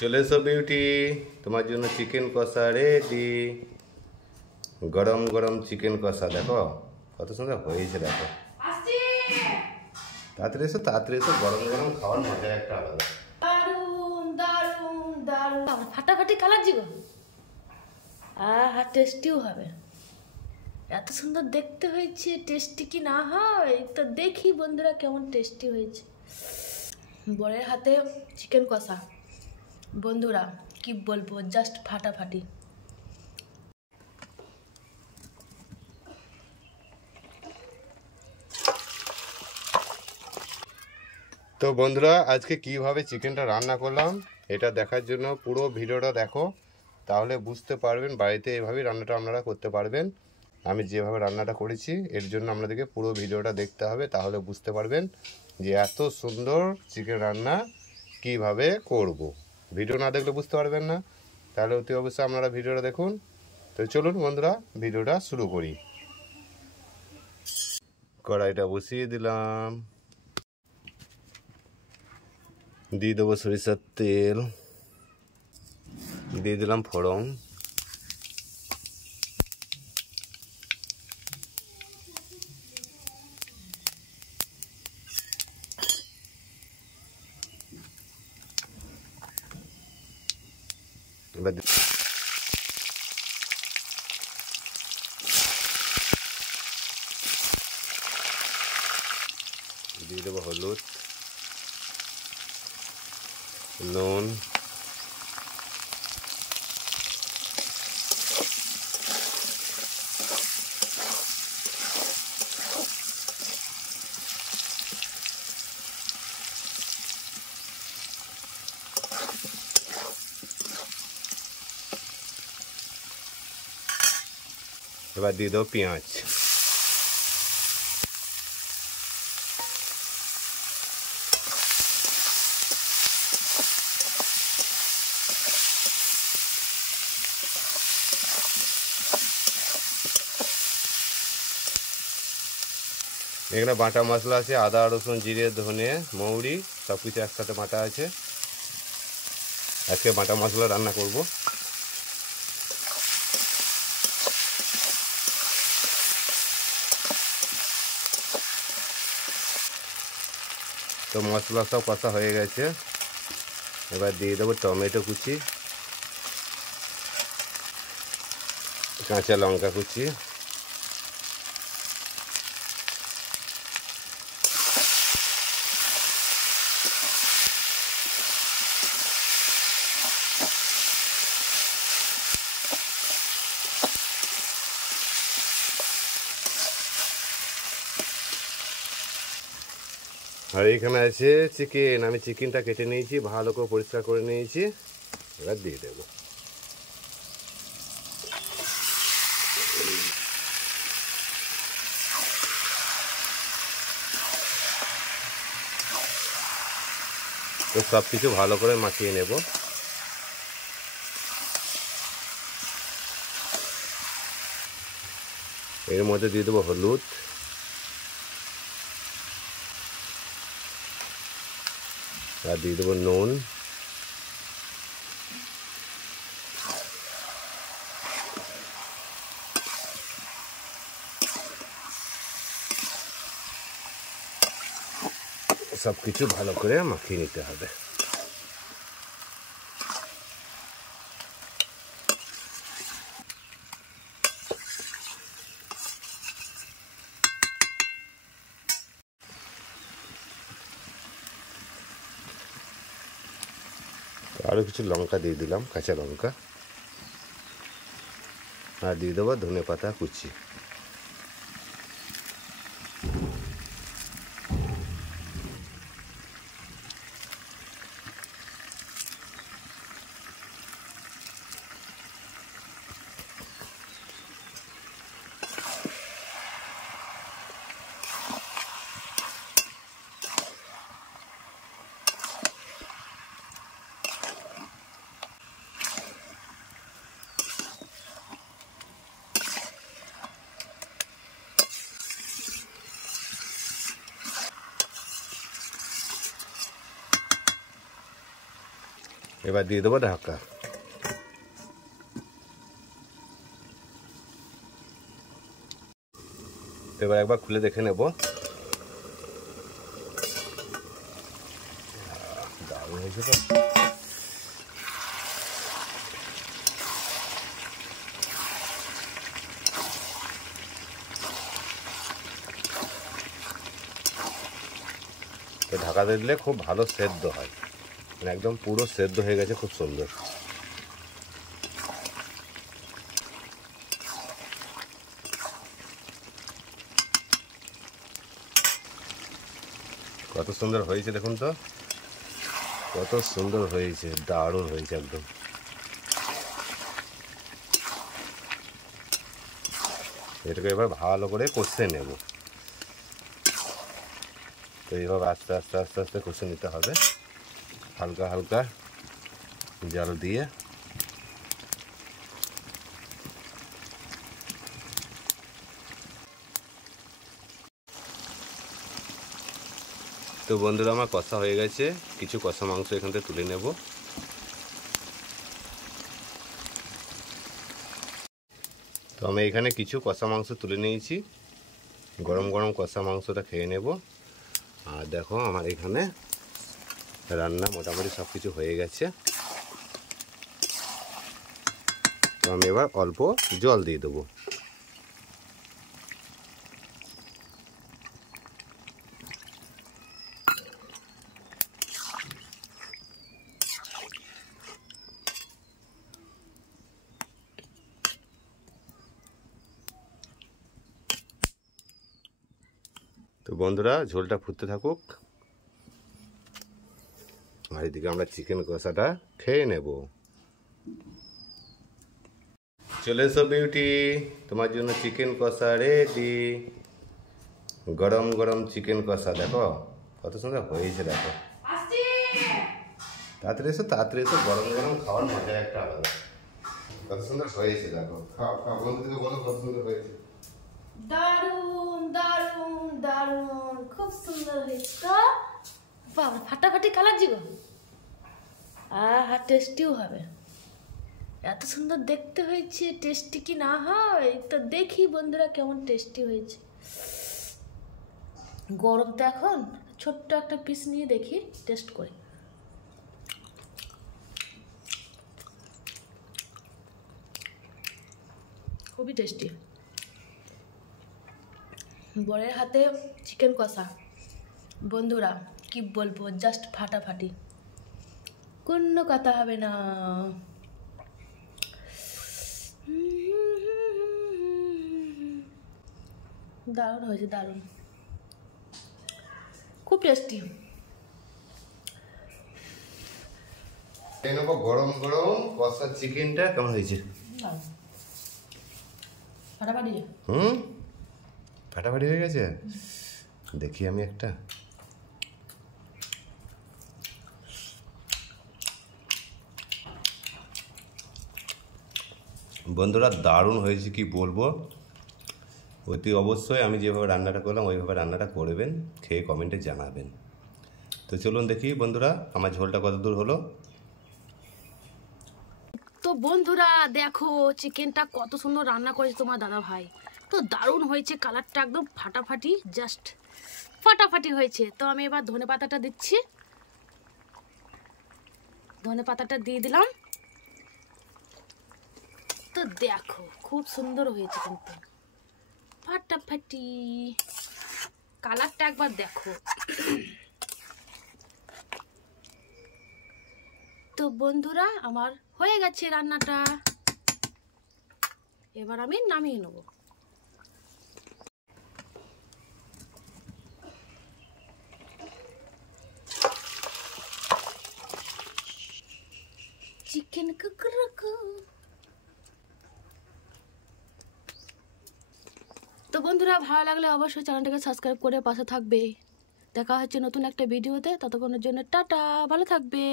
চলে এসো বিউটি, তোমার জন্য চিকেন কষা রেডি। গরম গরম চিকেন কষা দেখো কত সুন্দর হয়েছে। দেখো তাড়াতাড়ি এসো, তাড়াতাড়ি এসো, গরম গরম খাওয়ার মজা একটা আলাদা। দারুন দারুন দারুন, ফাটাফাটি কালার জিগো। আহা, টেস্টিও হবে। এত সুন্দর দেখতে হয়েছে, টেস্টি কি না হয় তো দেখি বন্ধুরা কেমন টেস্টি হয়েছে। বরের হাতে চিকেন কষা বন্ধুরা কি বলবো, জাস্ট ফাটাফাটি। তো বন্ধুরা আজকে কিভাবে চিকেনটা রান্না করলাম এটা দেখার জন্য পুরো ভিডিওটা দেখো, তাহলে বুঝতে পারবেন। বাড়িতে এভাবেই রান্নাটা আপনারা করতে পারবেন। আমি যেভাবে রান্নাটা করেছি এর জন্য আপনাদেরকে পুরো ভিডিওটা দেখতে হবে, তাহলে বুঝতে পারবেন যে এত সুন্দর চিকেন রান্না কিভাবে করব। ভিডিও না দেখলে বুঝতে পারবেন না, তাহলে অতি অবশ্যই আপনারা ভিডিওটা দেখুন। তো চলুন বন্ধুরা ভিডিওটা শুরু করি। কড়াইটা বসিয়ে দিলাম, দিয়ে দেবো সরিষার তেল, দিয়ে দিলাম ফোড়ন, এবার দিয়ে দেবো হলুদ, নুন, এবার দিয়ে দেবো পেঁয়াজ। এখানে বাটা মশলা আছে, আদা রসুন জিরে ধনে মৌরি সব কিছু একসাথে বাটা আছে। আজকে বাটা মশলা রান্না করব। তো মশলা সব কষা হয়ে গেছে, এবার দিয়ে দেবো টমেটো কুচি, কাঁচা লঙ্কা কুচি, আর এইখানে আছে চিকেন। আমি চিকেনটা কেটে নিয়েছি, ভালো করে পরিষ্কার করে নিয়েছি, এবার দিয়ে দেবো। তো সব কিছু ভালো করে মাখিয়ে নেব। এর মধ্যে দিয়ে দেবো হলুদ, আর দিয়ে দেবো নুন, সব কিছু ভালো করে মাখিয়ে নিতে হবে। আরও কিছু লঙ্কা দিয়ে দিলাম, কাঁচা লঙ্কা, আর দিয়ে দেবো ধনে পাতা কুচি। এবার দিয়ে দেবো ঢাকা। এবার একবার খুলে দেখে নেব। দারুণ হয়েছে তো। তো ঢাকা দিলে খুব ভালো সেদ্ধ হয়, মানে একদম পুরো সেদ্ধ হয়ে গেছে, খুব সুন্দর। কত সুন্দর হয়েছে দেখুন তো, কত সুন্দর হয়েছে, দারুণ হয়েছে একদম। এটাকে এবার ভালো করে কষে নেব। তো এইভাবে আস্তে আস্তে আস্তে আস্তে কষে নিতে হবে, হালকা হালকা জাল দিয়ে। তো বন্ধুরা আমার কষা হয়ে গেছে, কিছু কষা মাংস এখান থেকে তুলে নেব। তো আমি এখানে কিছু কষা মাংস তুলে নিয়েছি, গরম গরম কষা মাংসটা খেয়ে নেব। আর দেখো আমার এখানে রান্না মোটামুটি সব কিছু হয়ে গেছে। তো আমি এবার অল্প জল দিয়ে দেবো। তো বন্ধুরা ঝোলটা ফুটতে থাকুক, আর এদিকে আমরা চিকেন কষাটা খেয়ে নেব। চলে এসো বিউটি, তোমার জন্য চিকেন কষা রেডি। গরম গরম চিকেন কষা দেখো কত সুন্দর হয়েছে, দেখো। তাড়াতাড়ি এসো, তাড়াতাড়ি এসো, গরম গরম খাওয়ার মজা একটা আলাদা। কত সুন্দর হয়েছে দেখো, খাও খাও, বন্ধুদেরকে বলো কত সুন্দর হয়েছে। দারুন দারুন দারুন, খুব সুন্দর হয়েছে তো। বাবা ফাটাফাটি কালার জিগো, আহা টেস্টিও হবে। এত সুন্দর দেখতে হয়েছে, টেস্টি কি না হয় তো দেখি বন্ধুরা কেমন টেস্টি হয়েছে। গরম তো এখন, ছোট্ট একটা পিস নিয়ে দেখি টেস্ট করি। খুবই টেস্টি। বরের হাতে চিকেন কষা বন্ধুরা কি বলবো, জাস্ট ফাটাফাটি, কোনো কথা হবে না। দারুণ হয়েছে, দারুণ, খুব টেস্টি। এই নেবো গরম গরম কষা চিকেনটা, কেমন হয়েছে? ফাটাফাটি। ফাটাফাটি হয়ে গেছে, দেখি আমি একটা। বন্ধুরা দারুণ হয়েছে, কি বলবো। অতি অবশ্যই আমি যেভাবে রান্নাটা করলাম ওইভাবে রান্নাটা করবেন, খেয়ে কমেন্টে জানাবেন। তো চলুন দেখি বন্ধুরা আমার ঝোলটা কত দূর হলো। তো বন্ধুরা দেখো চিকেনটা কত সুন্দর রান্না করেছে তোমার দাদা ভাই, তো দারুণ হয়েছে, কালারটা একদম ফাটাফাটি, জাস্ট ফাটাফাটি হয়েছে। তো আমি এবার ধনে পাতাটা দিচ্ছি, ধনে পাতাটা দিয়ে দিলাম। তো দেখো খুব সুন্দর হয়েছে কিন্তু, ফাটাফাটি, কালারটা একবার দেখো। তো বন্ধুরা আমার হয়ে গেছে রান্নাটা, এবার আমি নামিয়ে নেব। চিকেন কুকুরকু। তো বন্ধুরা ভালো লাগলে অবশ্যই চ্যানেলটাকে সাবস্ক্রাইব করে পাশে থাকবে। দেখা হচ্ছে নতুন একটা ভিডিওতে, ততক্ষণের জন্য টাটা, ভালো থাকবে।